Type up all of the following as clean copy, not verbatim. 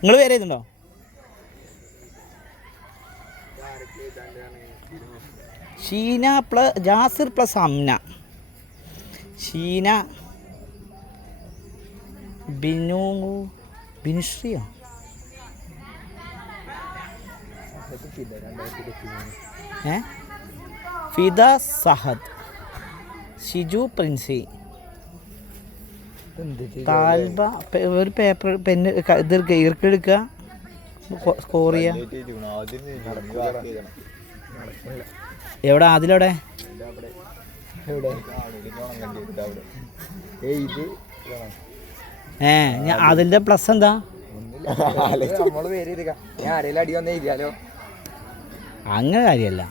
നിങ്ങൾ പേര് എഴുതുണ്ടോ? Sheena plus Jasir plus Amna. ഷീന ബിനുശ്രീയോ? ഫിദ സഹദ്, ഷിജു പ്രിൻസി, താൽബ. ഒരു പേപ്പർ പെന്ന് ഇത് ഈർക്കെടുക്കുക, സ്കോർ ചെയ്യുക. എവിടെ അതിലെവിടെ? ഞാൻ അതിൻ്റെ പ്ലസ് എന്താ? അങ്ങനെ കാര്യമല്ല.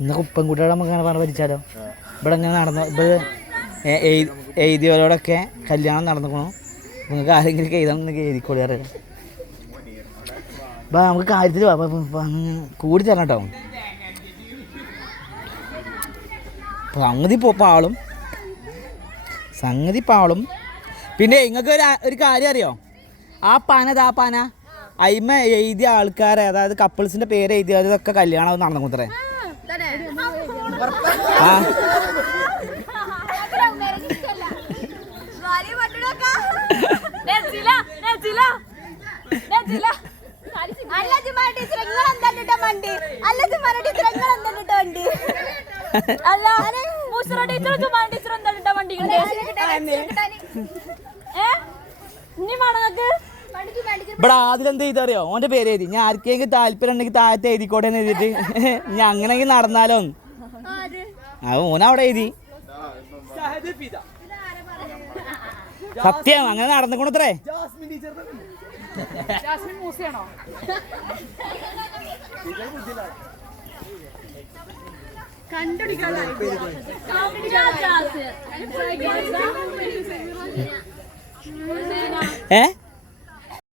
ഇന്ന് കുപ്പൻകുട്ടിയോടെ നമുക്ക് അങ്ങനെ പറഞ്ഞ് ഭരിച്ചാലോ? ഇവിടെ ഇങ്ങനെ നടന്നു, ഇവിടെ എഴുതിയവരോടൊക്കെ കല്യാണം നടന്നിക്കണു, നിങ്ങൾക്ക് ആരെങ്കിലും എഴുതാൻ എഴുതിക്കോളി അറിയാം. ബാ നമുക്ക് കാര്യത്തിൽ കൂടി തരണം കേട്ടോ. സംഗതി പാളും. പിന്നെ നിങ്ങൾക്ക് ഒരു കാര്യം അറിയോ? ആ പാന അയിമ എഴുതിയ ആൾക്കാരെ, അതായത് കപ്പിൾസിന്റെ പേര് എഴുതിയതൊക്കെ കല്യാണം നടന്നു കൂത്രേ. ഇവിടെ ആദ്യം എഴുതറിയോ? ഓന്റെ പേര് എഴുതി. ഞാൻ ആർക്കെങ്കിലും താല്പര്യം ഉണ്ടെങ്കിൽ താഴത്തെ എഴുതിക്കോട്ടെ എന്ന് എഴുതിയിട്ട് ഞാൻ അങ്ങനെയെങ്കിൽ നടന്നാലോ? ഓനവിടെ എഴുതി. സത്യം അങ്ങനെ നടന്നിക്കണത്രേ. ഏ